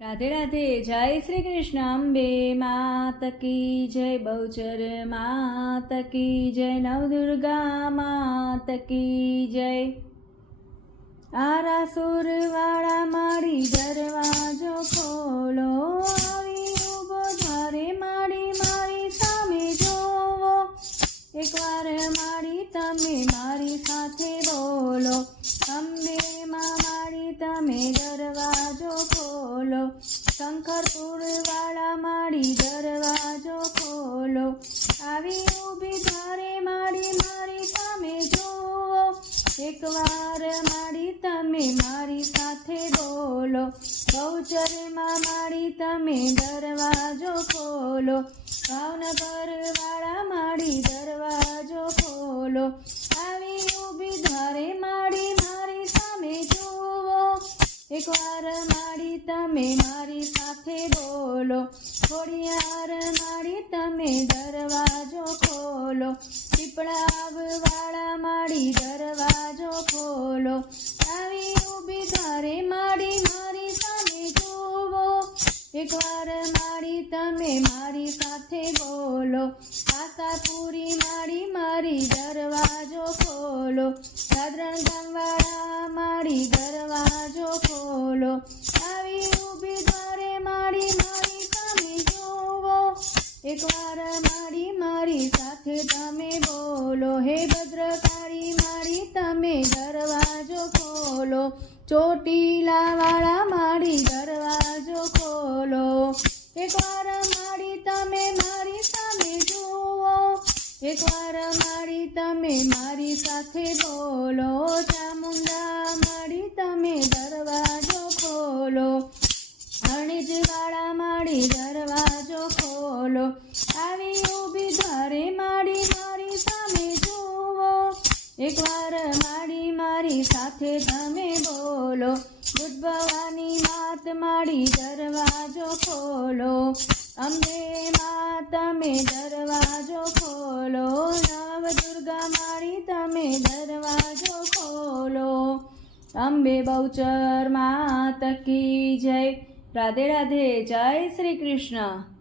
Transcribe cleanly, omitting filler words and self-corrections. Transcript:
राधे राधे। जय श्री कृष्ण। अम्बे मात की जय, बहुचर मात की जय, नवदुर्गा मात की जय। आरासुर वाला माड़ी दरवाजो खोलो, आवी उभो धारे माड़ी मारी सामे जोवो, एक वार माड़ी तमे मारी साथे बोलो, अम्बे माड़ी तमे दरवाजो खोलो, शंकरपुर वाला माड़ी दरवाजो खोलो, आवी उभी धारे माड़ी मारी सामे जोवो, एक वार माड़ी तमे मारी साथे बोलो, बहुचर माड़ी तमे दरवाजो खोलो, भावनगर वाला माड़ी दरवाजो खोलो, आवी उभी धारे माड़ी मारी सामे जोवो, एक वार माड़ी तमे मारी साथे बोलो, खोडियार माड़ी तमे दरवाजो खोलो, पीपळाव वाला माड़ी दरवाजो खोलो, आवी उभी धारे माड़ी मारी सामे जोवो, एक वार माड़ी तमे मारी साथे बोलो, आशापुरी माड़ी मारी दरवाजो खोलो, दादरण वाला माड़ी दरवाजो खोलो, आवी उभी धारे माड़ी मारी सामे जोवो, एक वार माड़ी मारी साथे तमे बोलो, हे भद्रकाली माड़ी तमे दरवाजो खोलो, ચોટીલા વાળા માડી દરવાજો ખોલો, એકવાર માડી તમે મારી સામે જુઓ, એકવાર માડી તમે મારી સાથે બોલો, ચામુંડા માડી તમે દરવાજો ખોલો, અણિજ વાળા માડી દરવાજો ખોલો, આવી ઊભી ધારે માડી મારી સામે જુઓ, એકવાર માડી મારી સાથે તમે બોલો, ભવાની માત માડી દરવાજો ખોલો, અંબે માં તમે દરવાજો ખોલો, નવદુર્ગા માડી તમે દરવાજો ખોલો, અંબે બહુચર માત કી જય। રાધે રાધે। જય શ્રી કૃષ્ણ।